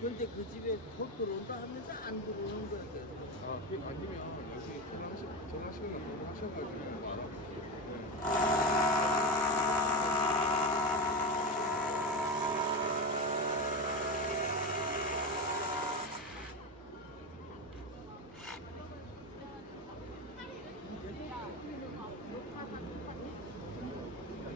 근데 그 집에 곧 들어온다 하면서 안 들어오는 거야 계속. 아, 그게 아니면 여기 전화하시면 하셔가지고 알아볼게요.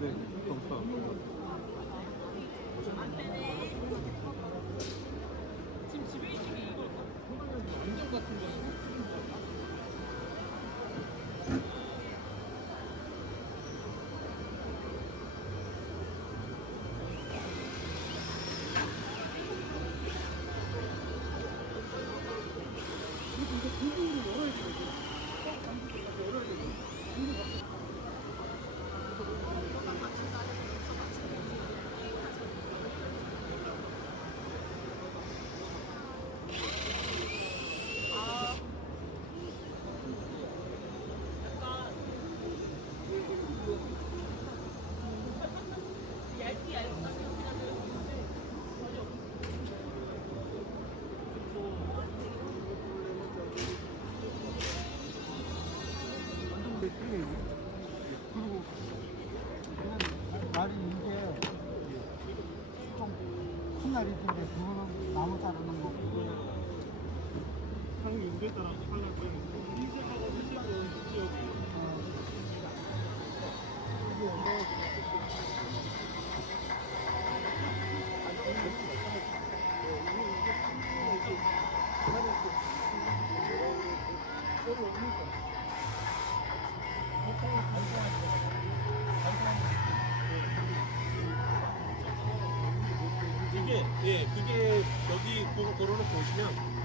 네, 감사합니다. 지금 집에 있는 게 이거 완전 같은 거예요. 얇게 그리고 날이 이게 좀 큰 날이 있는데 그거는 나무 자르는 거고 향 연도에 따라 향을 빼고 흰색하고 흰색은 지역이 이게 그게 여기 그거를 보시면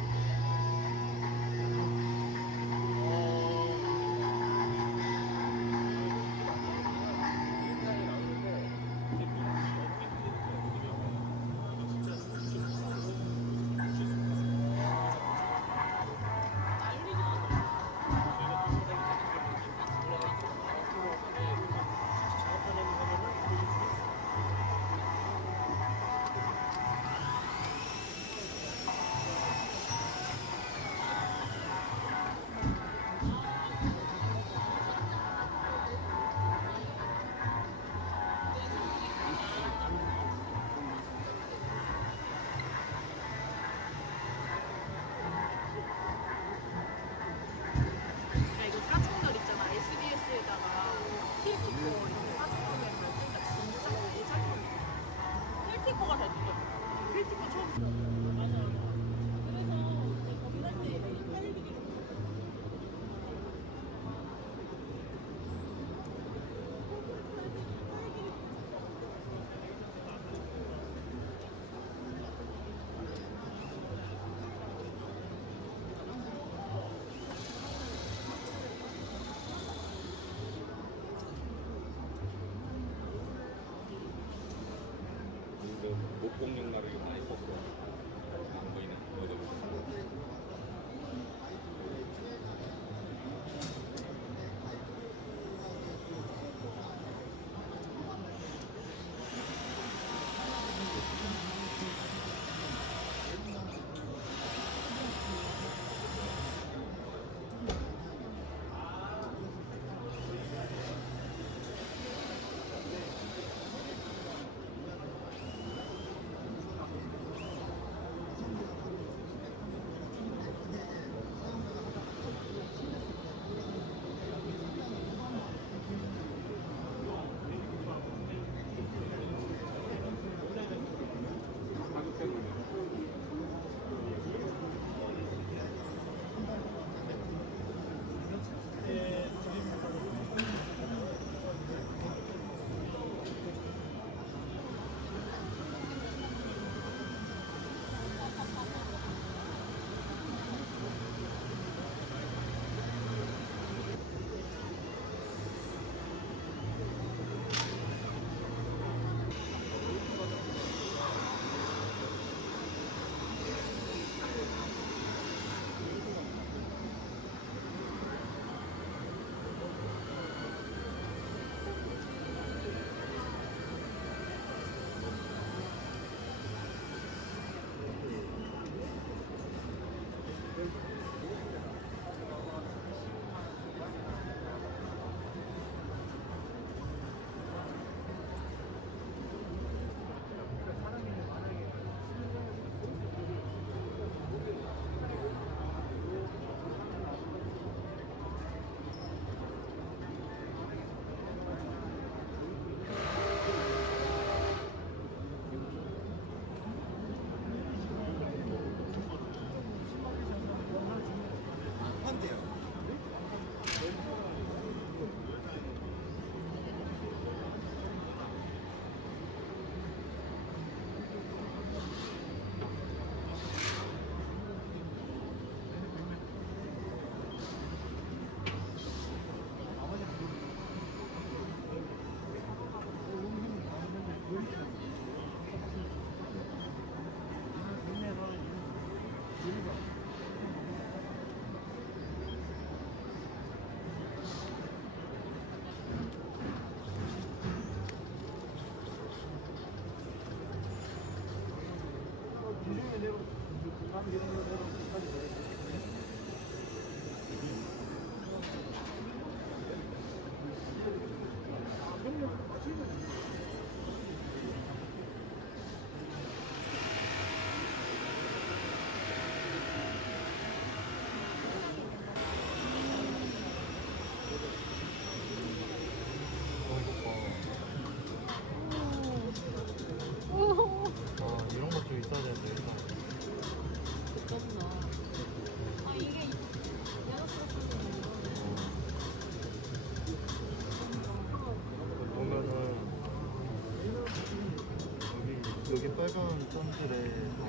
작은 점들에서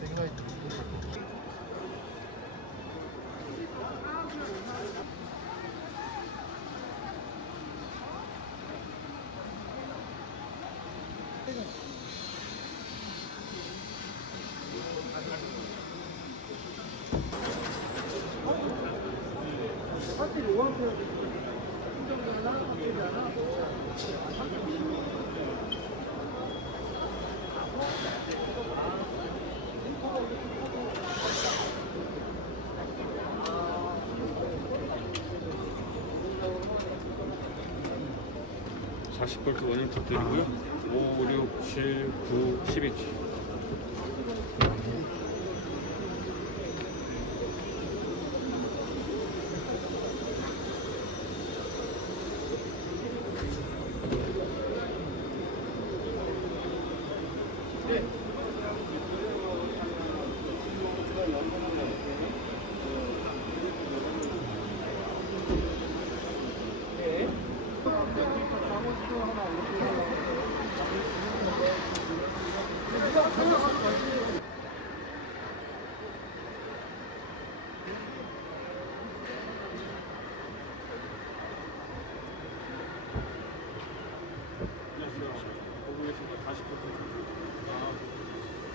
백라이트 사실 5암페어 정도는 나쁘지 않아. 아, 40V 원인 터뜨리고요. 5, 6, 7, 9, 10인치.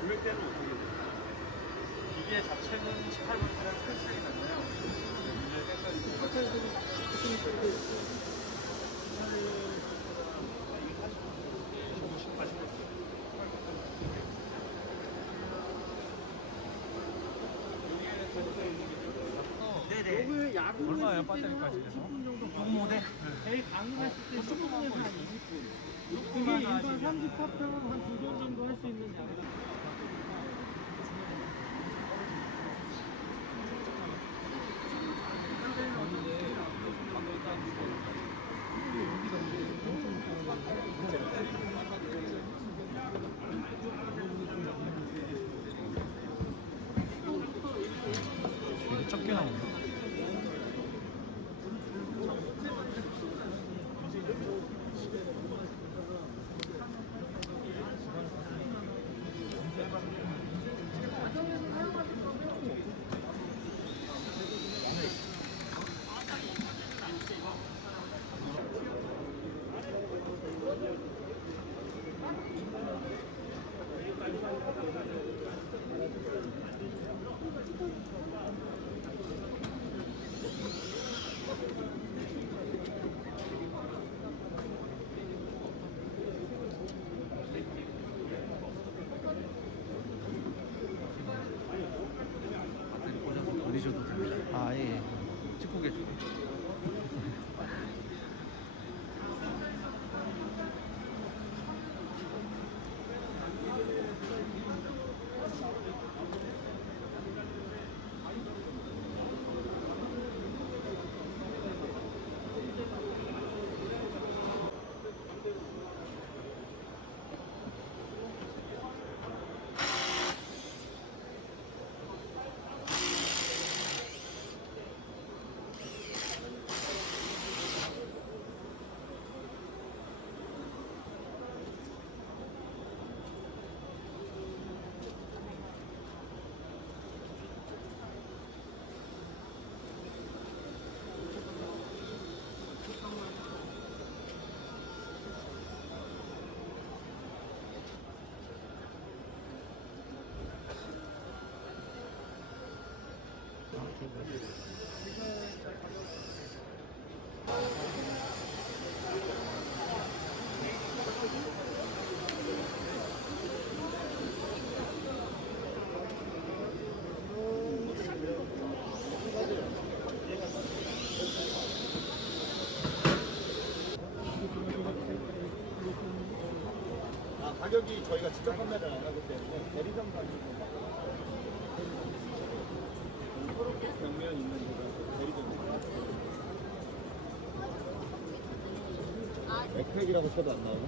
금액대는 어떻게 돼요? 기계 자체는 18V랑 큰 차이 나나요? 요거 야구 얼마예요, 했을 때는 한 배터리까지? 50분 정도 요 모델? 제일 강의했을 때 15분에서 한 20분. 그게 일반 34평 한 2돈 정도 할 수 있는 야구. 되게 적게 나오네. 올리셔도 됩니다. 아, 예, 예. 찍고 계세요. 가격이 저희가 직접 판매를 안 하기 때문에 대리점 가격으로 벽면 있는 거가 대리점 맥팩이라고 쳐도 안 나오고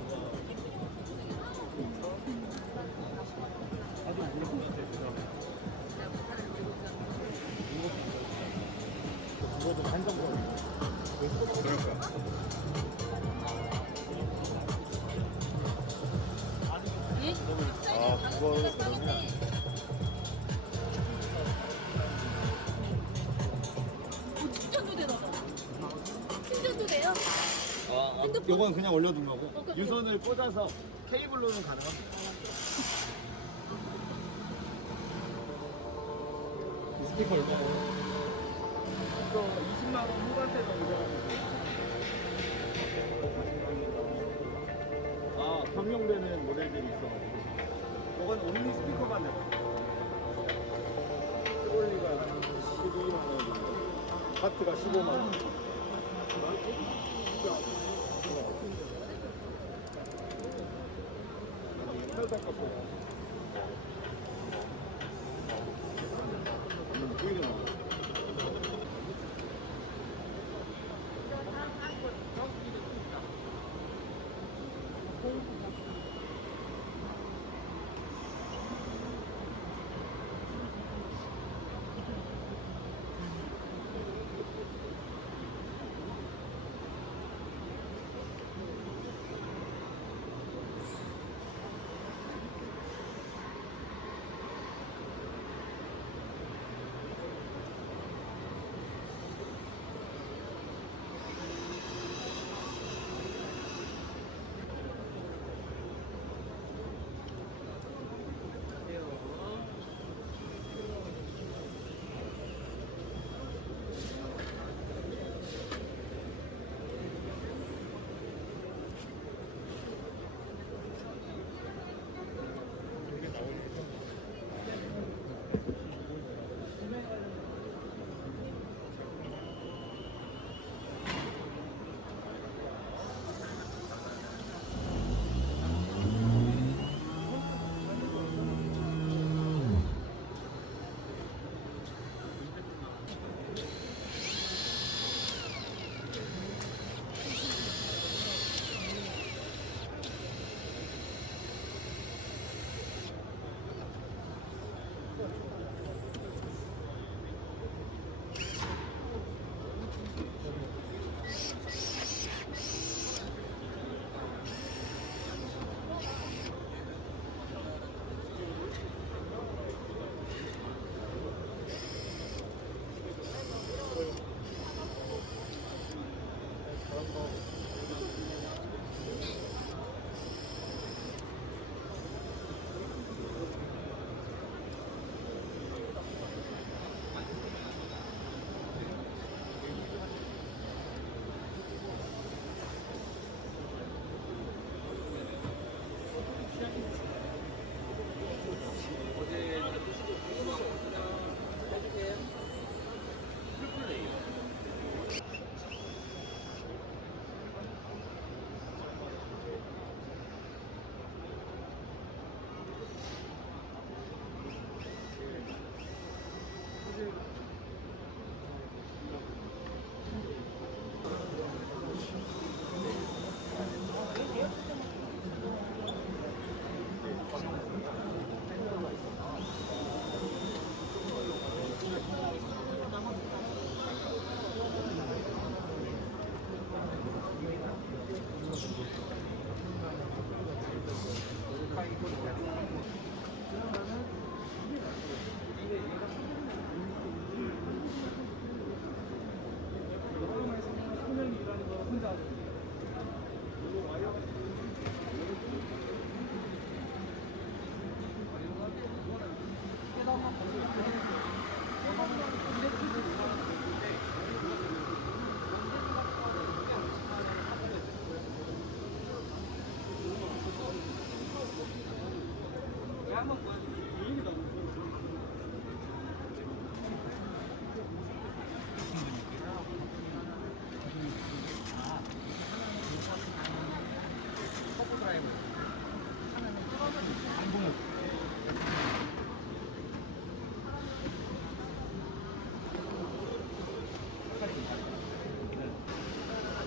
그거도 한정적으로 그럴까? 요건 그냥 올려둔 거고 유선을 꽂아서 케이블로는 가능합니다. 스피커 얼마예요? 이거 20만 원 후반대 정도. 아, 겸용되는 모델들이 있어가지고. 이건 온리 스피커만 내요. 트롤리가 12만 원이고, 하트가 15만 원. 살짝 깎고. 보이게 나와.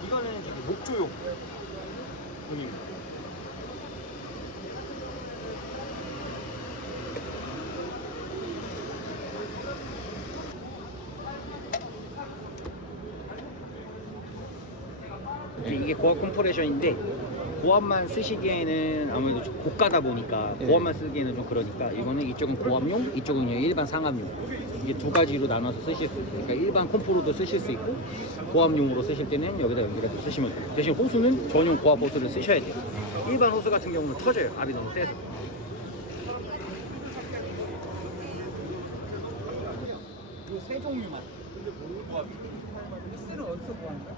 이거는 저기 목조용 돈입니다. 이게 고압 컴프레션인데 고압만 쓰시기에는 아무래도 좀 고가다 보니까 예. 고압만 쓰기에는 좀 그러니까 이거는 이쪽은 고압용, 이쪽은 그냥 일반 상압용 이게 두 가지로 나눠서 쓰실 수 있어요. 그러니까 일반 펌프로도 쓰실 수 있고 고압용으로 쓰실 때는 여기다 연결해서 쓰시면 돼요. 대신 호수는 전용 고압 호수를 쓰셔야 돼요. 일반 호수 같은 경우는 터져요. 압이 너무 세서. 이 세 종류만. 피스는 어디서 구하는 거야?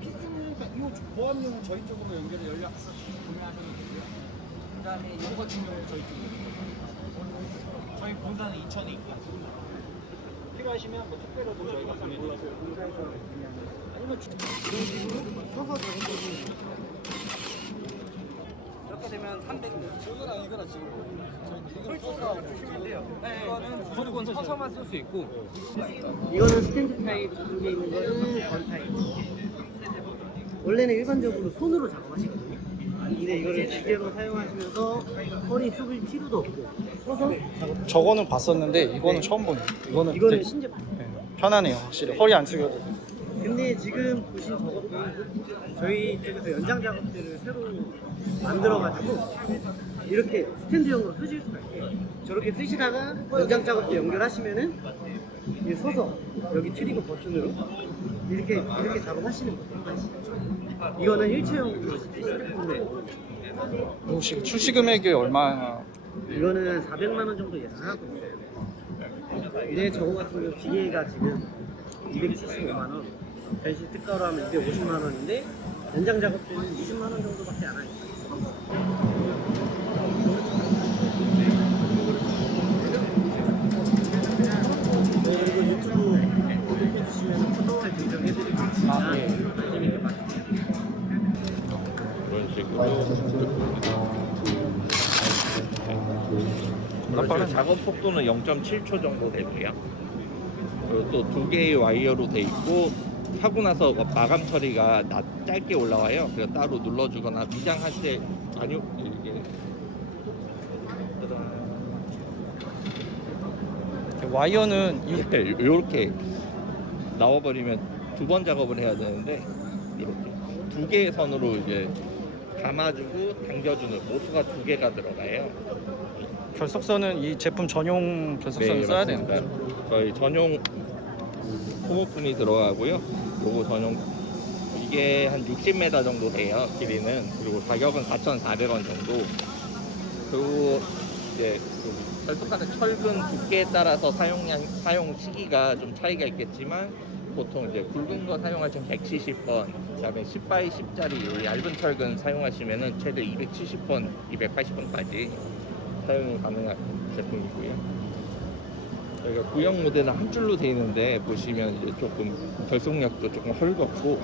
피스는 이 고압용은 저희 쪽으로 연결해 연락 구매하셔도 되고요. 그다음에 이거 같은 경우는 저희 쪽으로. 저희 본사는 인천에 있고 필요하시면 뭐 택배로도 저희가 보내드리고. 아니면 서서 작업하는 이렇게 되면 300. 이거나 지금 이거는 주시면 돼요. 이거는 무조건 서서만 쓸 수 있고 이거는 스탠드 타입 쪽에 있는 거는 건 타입. 원래는 일반적으로 손으로 작업하시거든요. 근데 이거를 기계로 사용하시면서 허리 숙일 필요도 없고 서서 작업. 저거는 봤었는데 이거는 처음 보네. 이거는 이거는 되게 신제품. 편하네요, 확실히. 허리 안 숙여도. 근데 지금 보신 저것도 저희 쪽에서 연장 작업들을 새로 만들어가지고 이렇게 스탠드형으로 쓰실 수가 있어요. 저렇게 쓰시다가 연장 작업대 연결하시면은 이게 서서 여기 트리거 버튼으로 이렇게 작업하시는 거예요. 이거는 일체형으로 시스템인데 혹시 출시 금액이 얼마나? 이거는 400만 원 정도 예상하고 있어요. 근데 저거 같은 경우 기계가 지금 275만 원, 전시 특가로 하면 250만 원인데 연장 작업 때는 20만 원 정도밖에 안 하니까. 그리고 유튜브 구독해주시면 포토타입 인정해드리고 있으니까 재밌게 봐주세요. 이런 식으로. 그렇죠. 작업 속도는 0.7초 정도 되고요. 그리고 또 두 개의 와이어로 돼 있고 하고 나서 마감 처리가 짧게 올라와요. 그래서 따로 눌러주거나 미장할 때 아니요 이게 와이어는 이렇게 나와버리면 두 번 작업을 해야 되는데 이렇게 두 개의 선으로 이제 감아주고 당겨주는 모터가 두 개가 들어가요. 결속선은 이 제품 전용 결속선을 써야 되는 맞습니다. 거죠. 저희 전용 소모품이 들어가고요. 요거 전용 이게 한 60m 정도 돼요. 길이는. 그리고 가격은 4,400원 정도. 그리고 이제 결속하는 철근 두께에 따라서 사용 시기가 좀 차이가 있겠지만 보통 이제 굵은 거 사용하시면 170번, 그다음에 10x10짜리 얇은 철근 사용하시면은 최대 270번, 280번까지 사용이 가능한 제품이고요. 저희가 구형 모델은 한 줄로 되어 있는데 보시면 이제 조금 결속력도 조금 헐겁고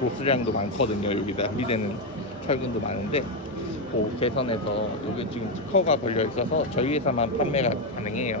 로스량도 많거든요. 여기다 낭비되는 철근도 많은데 그 개선해서 여기 지금 특허가 걸려 있어서 저희 회사만 판매가 가능해요.